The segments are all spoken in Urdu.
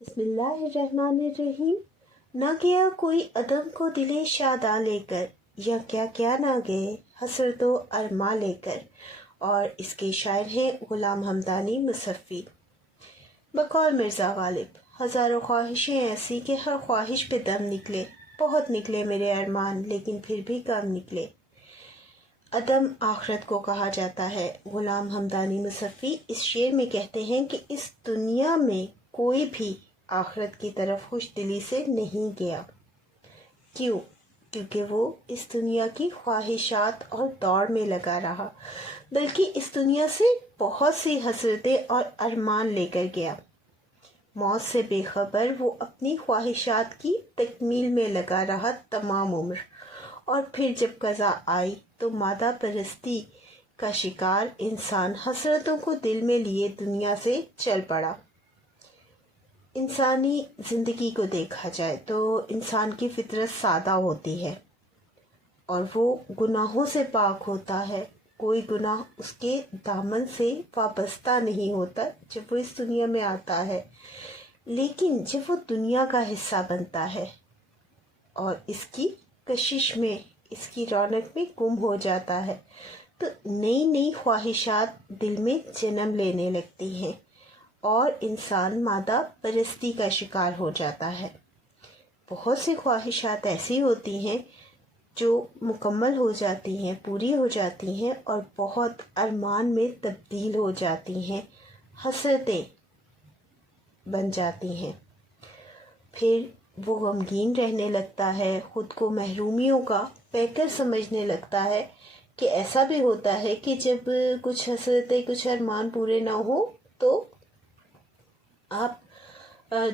بسم اللہ الرحمن الرحیم۔ نہ گیا کوئی عدم کو دل شاداں لے کر، یا کیا کیا نہ گئے حسرت و ارماں لے کر۔ اور اس کے شاعر ہیں غلام حمدانی مصفی۔ بقول مرزا غالب، ہزاروں خواہشیں ایسی کہ ہر خواہش پہ دم نکلے، بہت نکلے میرے ارمان لیکن پھر بھی کم نکلے۔ عدم آخرت کو کہا جاتا ہے۔ غلام حمدانی مصفی اس شعر میں کہتے ہیں کہ اس دنیا میں کوئی بھی آخرت کی طرف خوش دلی سے نہیں گیا۔ کیوں؟ کیونکہ وہ اس دنیا کی خواہشات اور دوڑ میں لگا رہا، بلکہ اس دنیا سے بہت سی حسرتیں اور ارمان لے کر گیا۔ موت سے بے خبر وہ اپنی خواہشات کی تکمیل میں لگا رہا تمام عمر، اور پھر جب قضا آئی تو مادہ پرستی کا شکار انسان حسرتوں کو دل میں لیے دنیا سے چل پڑا۔ انسانی زندگی کو دیکھا جائے تو انسان کی فطرت سادہ ہوتی ہے اور وہ گناہوں سے پاک ہوتا ہے۔ کوئی گناہ اس کے دامن سے وابستہ نہیں ہوتا جب وہ اس دنیا میں آتا ہے، لیکن جب وہ دنیا کا حصہ بنتا ہے اور اس کی کشش میں، اس کی رونق میں گم ہو جاتا ہے تو نئی نئی خواہشات دل میں جنم لینے لگتی ہیں اور انسان مادہ پرستی کا شکار ہو جاتا ہے۔ بہت سی خواہشات ایسی ہوتی ہیں جو مکمل ہو جاتی ہیں، پوری ہو جاتی ہیں اور بہت ارمان میں تبدیل ہو جاتی ہیں، حسرتیں بن جاتی ہیں۔ پھر وہ غمگین رہنے لگتا ہے، خود کو محرومیوں کا پیکر سمجھنے لگتا ہے کہ ایسا بھی ہوتا ہے کہ جب کچھ حسرتیں، کچھ ارمان پورے نہ ہو تو آپ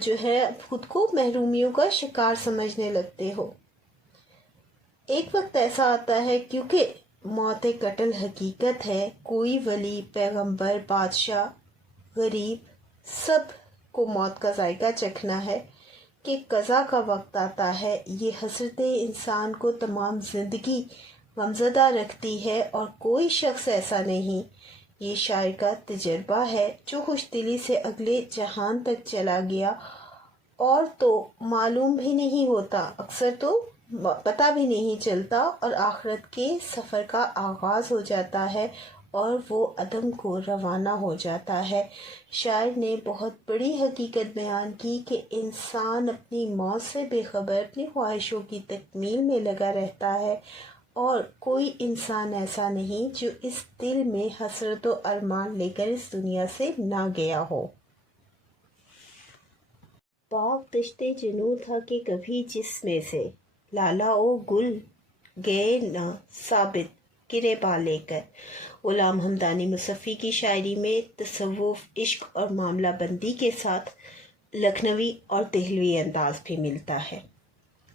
جو ہے خود کو محرومیوں کا شکار سمجھنے لگتے ہو۔ ایک وقت ایسا آتا ہے، کیونکہ موت قتل حقیقت ہے، کوئی ولی، پیغمبر، بادشاہ، غریب، سب کو موت کا ذائقہ چکھنا ہے کہ قضا کا وقت آتا ہے۔ یہ حسرتیں انسان کو تمام زندگی غمزدہ رکھتی ہے اور کوئی شخص ایسا نہیں، یہ شاعر کا تجربہ ہے، جو خوش دلی سے اگلے جہان تک چلا گیا اور تو معلوم بھی نہیں ہوتا، اکثر تو پتہ بھی نہیں چلتا، اور آخرت کے سفر کا آغاز ہو جاتا ہے اور وہ عدم کو روانہ ہو جاتا ہے۔ شاعر نے بہت بڑی حقیقت بیان کی کہ انسان اپنی موت سے بے خبر اپنی خواہشوں کی تکمیل میں لگا رہتا ہے، اور کوئی انسان ایسا نہیں جو اس دل میں حسرت و ارمان لے کر اس دنیا سے نہ گیا ہو۔ باغ دشتے جنوں تھا کہ کبھی جس میں سے، لالا او گل گئے نہ ثابت گریباں لے کر۔ غلام حمدانی مصفی کی شاعری میں تصوف، عشق اور معاملہ بندی کے ساتھ لکھنوی اور دہلوی انداز بھی ملتا ہے۔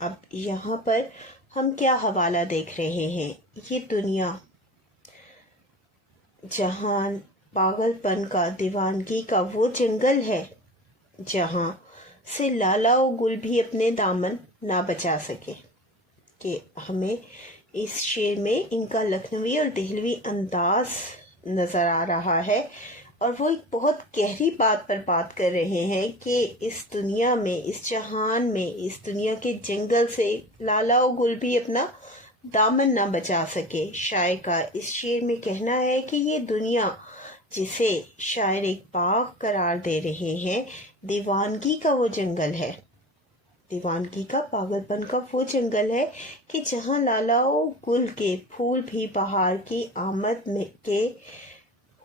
اب یہاں پر ہم کیا حوالہ دیکھ رہے ہیں؟ یہ دنیا، جہان، پاگل پن کا، دیوانگی کا وہ جنگل ہے جہاں سے لالا و گل بھی اپنے دامن نہ بچا سکے۔ کہ ہمیں اس شعر میں ان کا لکھنوی اور دہلوی انداز نظر آ رہا ہے، اور وہ ایک بہت گہری بات پر بات کر رہے ہیں کہ اس دنیا میں، اس جہان میں، اس دنیا کے جنگل سے لالا و گل بھی اپنا دامن نہ بچا سکے۔ شاعر کا اس شعر میں کہنا ہے کہ یہ دنیا، جسے شاعر ایک باغ قرار دے رہے ہیں، دیوانگی کا وہ جنگل ہے، دیوانگی کا، پاگل پن کا وہ جنگل ہے کہ جہاں لالا و گل کے پھول بھی بہار کی آمد میں کے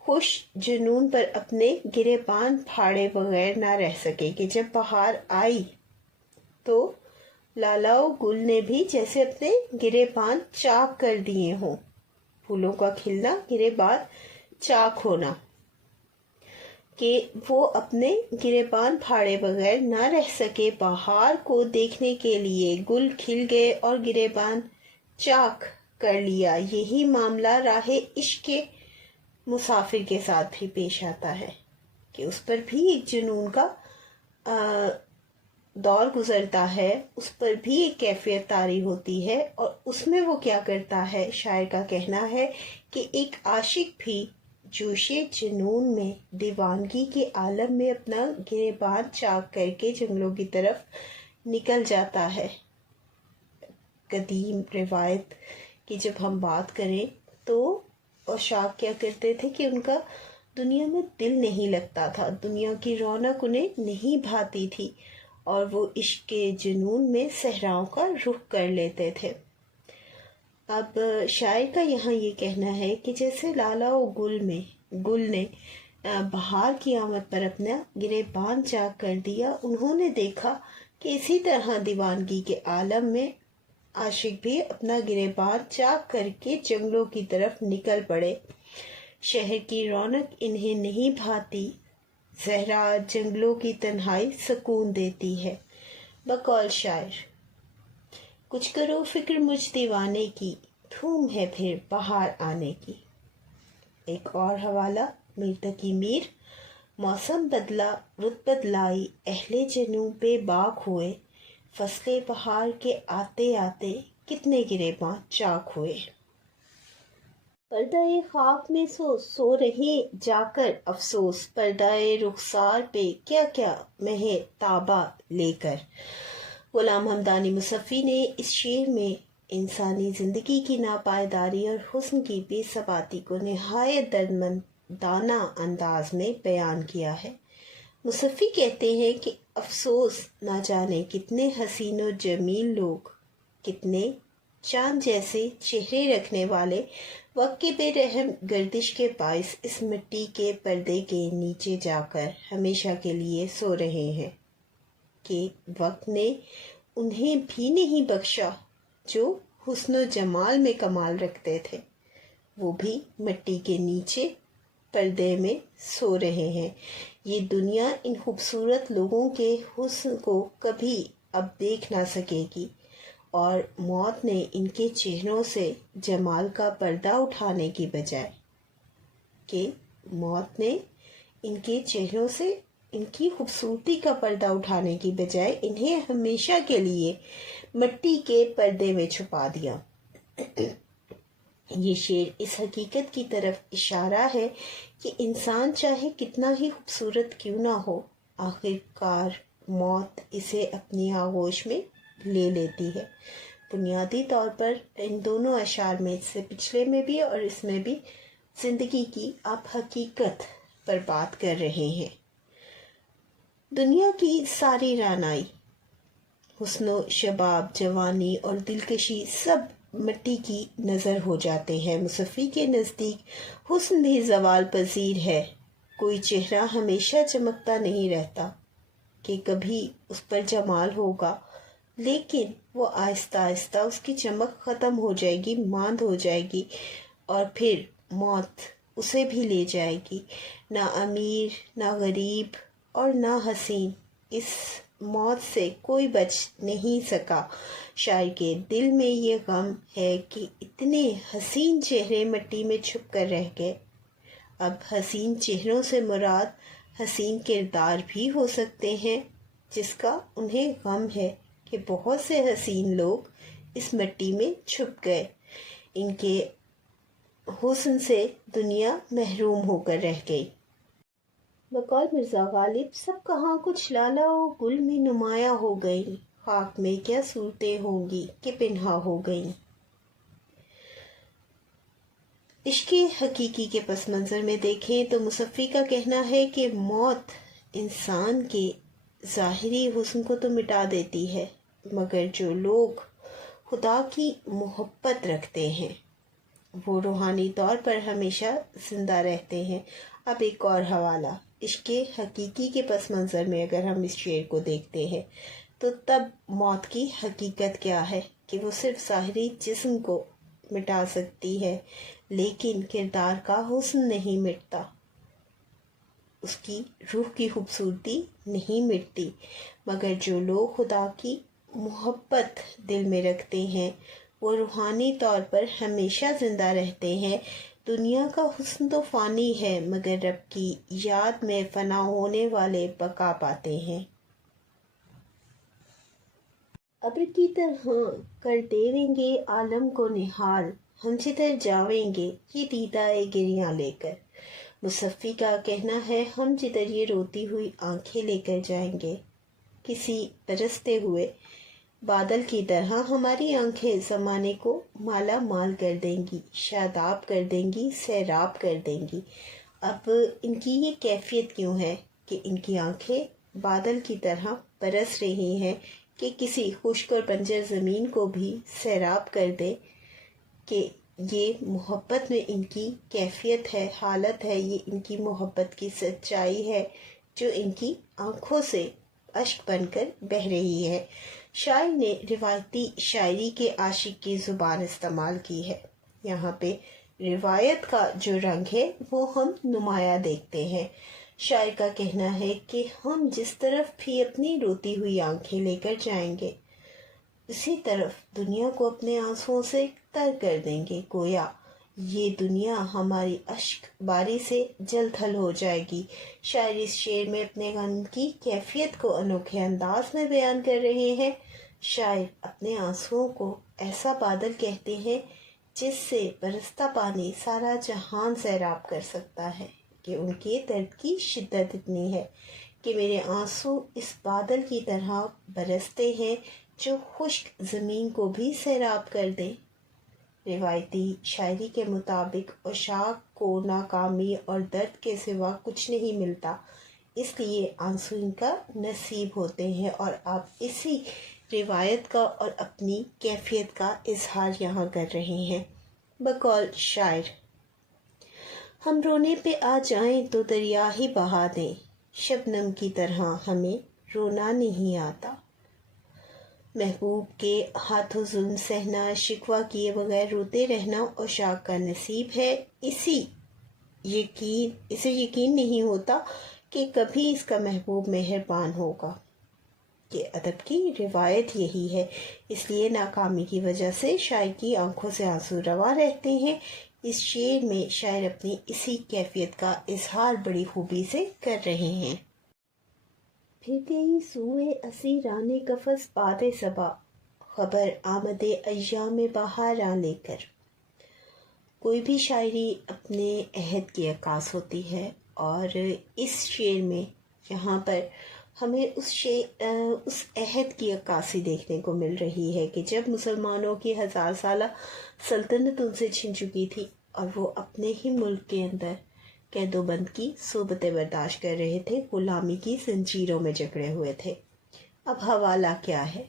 خوش جنون پر اپنے گریبان پھاڑے بغیر نہ رہ سکے، کہ جب بہار آئی تو لالا و گل نے بھی جیسے اپنے گریبان چاک کر دیے ہوں، پھولوں کا کھلنا، گریبان چاک ہونا، کہ وہ اپنے گریبان پھاڑے بغیر نہ رہ سکے، بہار کو دیکھنے کے لیے گل کھل گئے اور گریبان چاک کر لیا۔ یہی معاملہ راہ عشق کے مسافر کے ساتھ بھی پیش آتا ہے کہ اس پر بھی ایک جنون کا دور گزرتا ہے، اس پر بھی ایک کیفیت طاری ہوتی ہے، اور اس میں وہ کیا کرتا ہے؟ شاعر کا کہنا ہے کہ ایک عاشق بھی جوش جنون میں دیوانگی کے عالم میں اپنا گریبان چاک کر کے جنگلوں کی طرف نکل جاتا ہے۔ قدیم روایت کی جب ہم بات کریں تو عشاق کیا کرتے تھے کہ ان کا دنیا میں دل نہیں لگتا تھا، دنیا کی رونق انہیں نہیں بھاتی تھی اور وہ عشق کے جنون میں صحراؤں کا رخ کر لیتے تھے۔ اب شاعر کا یہاں یہ کہنا ہے کہ جیسے لالا و گل نے بہار کی آمد پر اپنا گریبان چاک کر دیا، انہوں نے دیکھا کہ اسی طرح دیوانگی کے عالم میں عاشق بھی اپنا گریبان چاک کر کے جنگلوں کی طرف نکل پڑے۔ شہر کی رونق انہیں نہیں بھاتی، صحرا جنگلوں کی تنہائی سکون دیتی ہے۔ بقول شاعر: کچھ کرو فکر مجھ دیوانے کی، دھوم ہے پھر بہار آنے کی۔ ایک اور حوالہ میر تقی میر: موسم بدلا رت بدلائی، اہل جنوں بے باک ہوئے، فصل بہار کے آتے آتے کتنے گریباں چاک ہوئے۔ پردہ خاک میں سو رہے جا کر افسوس، پردہ رخسار پہ کیا کیا مہ تابہ لے کر۔ غلام حمدانی مصفی نے اس شعر میں انسانی زندگی کی ناپائیداری اور حسن کی بے ثباتی کو نہایت دردمندانہ انداز میں بیان کیا ہے۔ مصفی کہتے ہیں کہ افسوس نہ جانے کتنے حسین و جمیل لوگ، کتنے چاند جیسے چہرے رکھنے والے وقت کی بے رحم گردش کے باعث اس مٹی کے پردے کے نیچے جا کر ہمیشہ کے لیے سو رہے ہیں، کہ وقت نے انہیں بھی نہیں بخشا جو حسن و جمال میں کمال رکھتے تھے، وہ بھی مٹی کے نیچے پردے میں سو رہے ہیں۔ یہ دنیا ان خوبصورت لوگوں کے حسن کو کبھی اب دیکھ نہ سکے گی، اور موت نے ان کے چہروں سے جمال کا پردہ اٹھانے کی بجائے ان کے چہروں سے ان کی خوبصورتی کا پردہ اٹھانے کی بجائے انہیں ہمیشہ کے لیے مٹی کے پردے میں چھپا دیا۔ یہ شعر اس حقیقت کی طرف اشارہ ہے کہ انسان چاہے کتنا ہی خوبصورت کیوں نہ ہو، آخر کار موت اسے اپنی آغوش میں لے لیتی ہے۔ بنیادی طور پر ان دونوں اشعار میں، اس سے پچھلے میں بھی اور اس میں بھی، زندگی کی آپ حقیقت پر بات کر رہے ہیں۔ دنیا کی ساری رعنائی، حسن و شباب، جوانی اور دلکشی سب مٹی کی نظر ہو جاتے ہیں۔ مصفی کے نزدیک حسن بھی زوال پذیر ہے، کوئی چہرہ ہمیشہ چمکتا نہیں رہتا، کہ کبھی اس پر جمال ہوگا لیکن وہ آہستہ آہستہ اس کی چمک ختم ہو جائے گی، ماند ہو جائے گی، اور پھر موت اسے بھی لے جائے گی۔ نہ امیر، نہ غریب اور نہ حسین، اس موت سے کوئی بچ نہیں سکا۔ شاعر کے دل میں یہ غم ہے کہ اتنے حسین چہرے مٹی میں چھپ کر رہ گئے۔ اب حسین چہروں سے مراد حسین کردار بھی ہو سکتے ہیں، جس کا انہیں غم ہے کہ بہت سے حسین لوگ اس مٹی میں چھپ گئے، ان کے حسن سے دنیا محروم ہو کر رہ گئی۔ بقول مرزا غالب: سب کہاں کچھ لالا و گل میں نمایاں ہو گئیں، خاک میں کیا صورتیں ہوں گی کہ پنہاں ہو گئیں۔ عشق حقیقی کے پس منظر میں دیکھیں تو مصفی کا کہنا ہے کہ موت انسان کے ظاہری حسن کو تو مٹا دیتی ہے، مگر جو لوگ خدا کی محبت رکھتے ہیں وہ روحانی طور پر ہمیشہ زندہ رہتے ہیں۔ اب ایک اور حوالہ، عشق حقیقی کے پس منظر میں اگر ہم اس شعر کو دیکھتے ہیں تو تب موت کی حقیقت کیا ہے کہ وہ صرف ظاہری جسم کو مٹا سکتی ہے، لیکن کردار کا حسن نہیں مٹتا، اس کی روح کی خوبصورتی نہیں مٹتی۔ مگر جو لوگ خدا کی محبت دل میں رکھتے ہیں وہ روحانی طور پر ہمیشہ زندہ رہتے ہیں۔ دنیا کا حسن تو فانی ہے، مگر رب کی یاد میں فنا ہونے والے بقا پاتے ہیں۔ ابر کی طرح کر دیویں گے عالم کو نہال، ہم جدھر جاویں گے یہ دیدہ گریاں لے کر۔ مصفی کا کہنا ہے ہم جدھر یہ روتی ہوئی آنکھیں لے کر جائیں گے، کسی برستے ہوئے بادل کی طرح ہماری آنکھیں زمانے کو مالا مال کر دیں گی، شاداب کر دیں گی، سیراب کر دیں گی۔ اب ان کی یہ کیفیت کیوں ہے کہ ان کی آنکھیں بادل کی طرح برس رہی ہیں کہ کسی خشک اور بنجر زمین کو بھی سیراب کر دے، کہ یہ محبت میں ان کی کیفیت ہے، حالت ہے، یہ ان کی محبت کی سچائی ہے جو ان کی آنکھوں سے اشک بن کر بہہ رہی ہے۔ شاعر نے روایتی شاعری کے عاشق کی زبان استعمال کی ہے۔ یہاں پہ روایت کا جو رنگ ہے وہ ہم نمایاں دیکھتے ہیں۔ شاعر کا کہنا ہے کہ ہم جس طرف بھی اپنی روتی ہوئی آنکھیں لے کر جائیں گے، اسی طرف دنیا کو اپنے آنسوؤں سے تر کر دیں گے، گویا یہ دنیا ہماری اشک باری سے جل تھل ہو جائے گی۔ شاعر اس شعر میں اپنے غم کی کیفیت کو انوکھے انداز میں بیان کر رہے ہیں۔ شاعر اپنے آنسوؤں کو ایسا بادل کہتے ہیں جس سے برستا پانی سارا جہان سیراب کر سکتا ہے، کہ ان کے درد کی شدت اتنی ہے کہ میرے آنسو اس بادل کی طرح برستے ہیں جو خشک زمین کو بھی سیراب کر دے۔ روایتی شاعری کے مطابق عشاق کو ناکامی اور درد کے سوا کچھ نہیں ملتا، اس لیے آنسو ان کا نصیب ہوتے ہیں، اور آپ اسی روایت کا اور اپنی کیفیت کا اظہار یہاں کر رہے ہیں۔ بقول شاعر: ہم رونے پہ آ جائیں تو دریا ہی بہا دیں، شبنم کی طرح ہمیں رونا نہیں آتا۔ محبوب کے ہاتھوں ظلم سہنا، شکوہ کیے بغیر روتے رہنا عشاق کا نصیب ہے۔ اسے یقین نہیں ہوتا کہ کبھی اس کا محبوب مہربان ہوگا۔ کہ ادب کی روایت یہی ہے، اس لیے ناکامی کی وجہ سے شاعر کی آنکھوں سے آنسو رواں رہتے ہیں۔ اس شعر میں شاعر اپنی اسی کیفیت کا اظہار بڑی خوبی سے کر رہے ہیں۔ پھر گئی سوئے اسیران قفس باد صبا، خبر آمد ایام بہاراں لے کر۔ کوئی بھی شاعری اپنے عہد کی عکاس ہوتی ہے، اور اس شعر میں یہاں پر ہمیں اس عہد کی عکاسی دیکھنے کو مل رہی ہے کہ جب مسلمانوں کی 1000 سالہ سلطنت ان سے چھن چکی تھی اور وہ اپنے ہی ملک کے اندر قید و بند کی صحبتیں برداشت کر رہے تھے، غلامی کی زنجیروں میں جکڑے ہوئے تھے۔ اب حوالہ کیا ہے،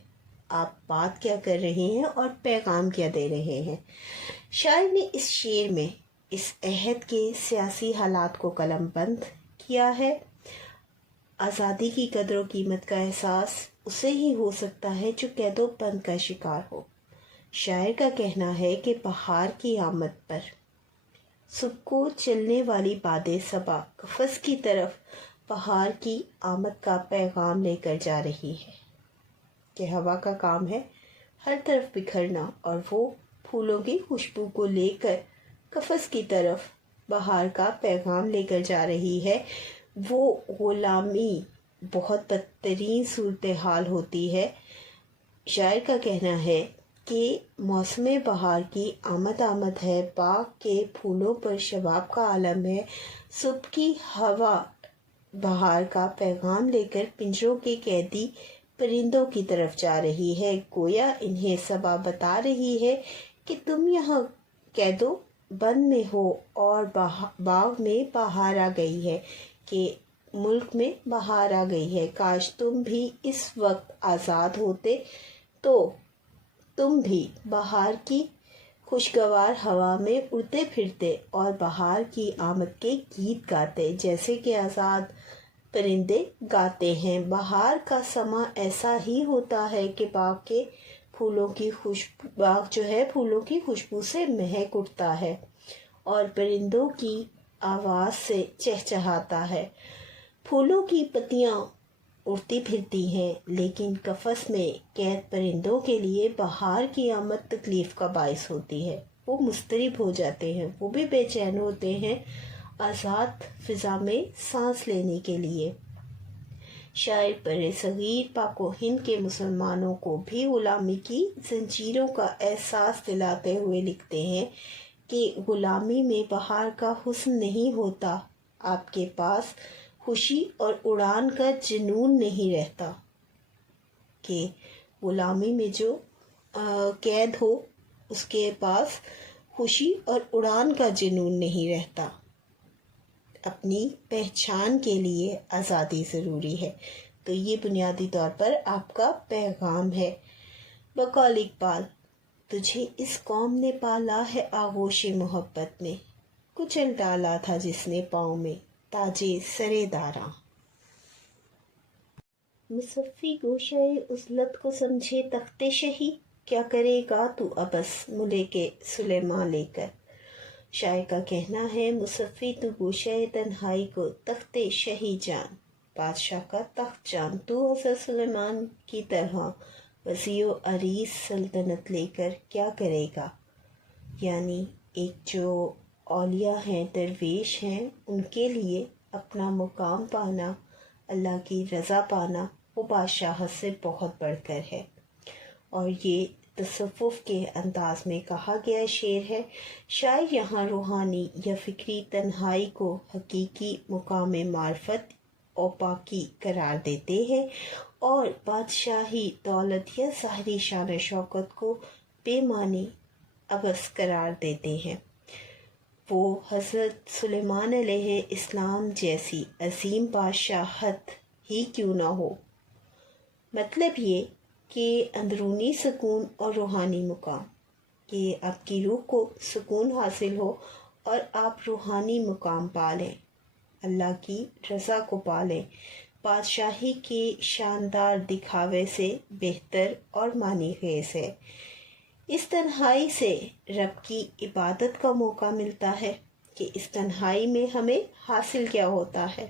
آپ بات کیا کر رہے ہیں اور پیغام کیا دے رہے ہیں؟ شاعر نے اس شعر میں اس عہد کے سیاسی حالات کو قلم بند کیا ہے۔ آزادی کی قدر و قیمت کا احساس اسے ہی ہو سکتا ہے جو قید و بند کا شکار ہو۔ شاعر کا کہنا ہے کہ بہار کی آمد پر صبح کو چلنے والی باد صبا قفس کی طرف بہار کی آمد کا پیغام لے کر جا رہی ہے، کہ ہوا کا کام ہے ہر طرف بکھرنا، اور وہ پھولوں کی خوشبو کو لے کر قفس کی طرف بہار کا پیغام لے کر جا رہی ہے۔ وہ غلامی بہت بدترین صورتحال ہوتی ہے۔ شاعر کا کہنا ہے کہ موسم بہار کی آمد ہے، باغ کے پھولوں پر شباب کا عالم ہے، صبح کی ہوا بہار کا پیغام لے کر پنجروں کے قیدی پرندوں کی طرف جا رہی ہے، گویا انہیں صبا بتا رہی ہے کہ تم یہاں قید و بند میں ہو اور باغ میں بہار آ گئی ہے، کہ ملک میں بہار آ گئی ہے، کاش تم بھی اس وقت آزاد ہوتے تو تم بھی بہار کی خوشگوار ہوا میں اڑتے پھرتے اور بہار کی آمد کے گیت گاتے، جیسے کہ آزاد پرندے گاتے ہیں۔ بہار کا سماں ایسا ہی ہوتا ہے کہ باغ جو ہے پھولوں کی خوشبو سے مہک اٹھتا ہے اور پرندوں کی آواز سے چہچہاتا ہے۔ پھولوں کی پتیاں اڑتی پھرتی ہیں، لیکن قفس میں قید پرندوں کے لیے بہار کی آمد تکلیف کا باعث ہوتی ہے۔ وہ مضطرب ہو جاتے ہیں، وہ بھی بے چین ہوتے ہیں آزاد فضا میں سانس لینے کے لیے۔ شاعر برصغیر پاک و ہند کے مسلمانوں کو بھی غلامی کی زنجیروں کا احساس دلاتے ہوئے لکھتے ہیں کہ غلامی میں بہار کا حسن نہیں ہوتا، آپ کے پاس خوشی اور اڑان کا جنون نہیں رہتا کہ غلامی میں جو قید ہو اس کے پاس خوشی اور اڑان کا جنون نہیں رہتا۔ اپنی پہچان کے لیے آزادی ضروری ہے۔ تو یہ بنیادی طور پر آپ کا پیغام ہے۔ بقول اقبال، تجھے اس قوم نے پالا ہے آغوش محبت میں، کچل ڈالا تھا جس نے پاؤں میں تاجے سرے داراں۔ مصفی گوشہ عزلت کو سمجھے تخت شہی، کیا کرے گا تو ابس ملک سلیمان لے کر۔ شاعر کا کہنا ہے، مصفی تو گوشہ تنہائی کو تخت شہی جان، بادشاہ کا تخت جان، تو حضرت سلیمان کی طرح وسیع و عریض سلطنت لے کر کیا کرے گا۔ یعنی ایک جو اولیاء ہیں، درویش ہیں، ان کے لیے اپنا مقام پانا، اللہ کی رضا پانا، وہ بادشاہت سے بہت بڑھ کر ہے۔ اور یہ تصوف کے انداز میں کہا گیا شعر ہے۔ شاعر یہاں روحانی یا فکری تنہائی کو حقیقی مقام معرفت اور پاکی قرار دیتے ہیں، اور بادشاہی دولت یا ظاہری شان و شوکت کو بے معنی عبث قرار دیتے ہیں۔ وہ حضرت سلیمان علیہ السلام جیسی عظیم بادشاہت ہی کیوں نہ ہو۔ مطلب یہ کہ اندرونی سکون اور روحانی مقام، کہ آپ کی روح کو سکون حاصل ہو اور آپ روحانی مقام پالیں، اللہ کی رضا کو پالیں، بادشاہی کے شاندار دکھاوے سے بہتر اور معنی خیز ہے۔ اس تنہائی سے رب کی عبادت کا موقع ملتا ہے کہ اس تنہائی میں ہمیں حاصل کیا ہوتا ہے،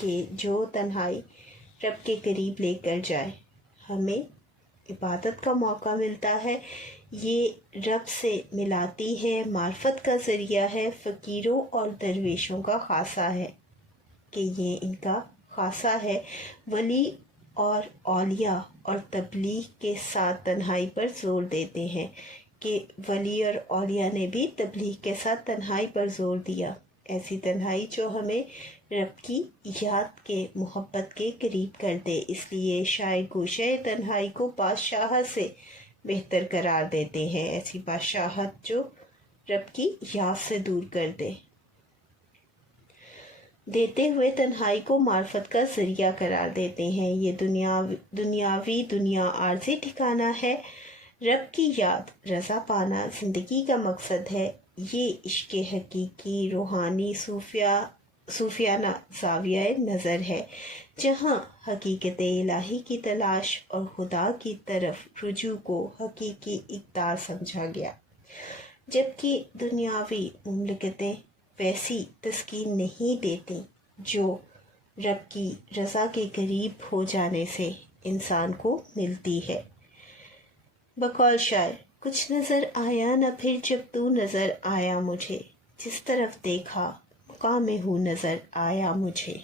کہ جو تنہائی رب کے قریب لے کر جائے، ہمیں عبادت کا موقع ملتا ہے، یہ رب سے ملاتی ہے، معرفت کا ذریعہ ہے، فقیروں اور درویشوں کا خاصہ ہے کہ یہ ان کا خاصہ ہے۔ ولی اور اولیاء اور تبلیغ کے ساتھ تنہائی پر زور دیتے ہیں کہ ولی اور اولیاء نے بھی تبلیغ کے ساتھ تنہائی پر زور دیا، ایسی تنہائی جو ہمیں رب کی یاد کے محبت کے قریب کر دے۔ اس لیے شاعر گوشہ تنہائی کو بادشاہت سے بہتر قرار دیتے ہیں، ایسی بادشاہت جو رب کی یاد سے دور کر دے، دیتے ہوئے تنہائی کو معرفت کا ذریعہ قرار دیتے ہیں۔ یہ دنیاوی دنیا عارضی ٹھکانہ ہے، رب کی یاد رضا پانا زندگی کا مقصد ہے۔ یہ عشق حقیقی روحانی صوفیانہ زاویہ نظر ہے، جہاں حقیقت الہی کی تلاش اور خدا کی طرف رجوع کو حقیقی اقدار سمجھا گیا، جبکہ دنیاوی مملکتیں ویسی تسکین نہیں دیتی جو رب کی رضا کے قریب ہو جانے سے انسان کو ملتی ہے۔ بقول شاعر، کچھ نظر آیا نہ پھر جب تو نظر آیا مجھے، جس طرف دیکھا مقام ہوں نظر آیا مجھے۔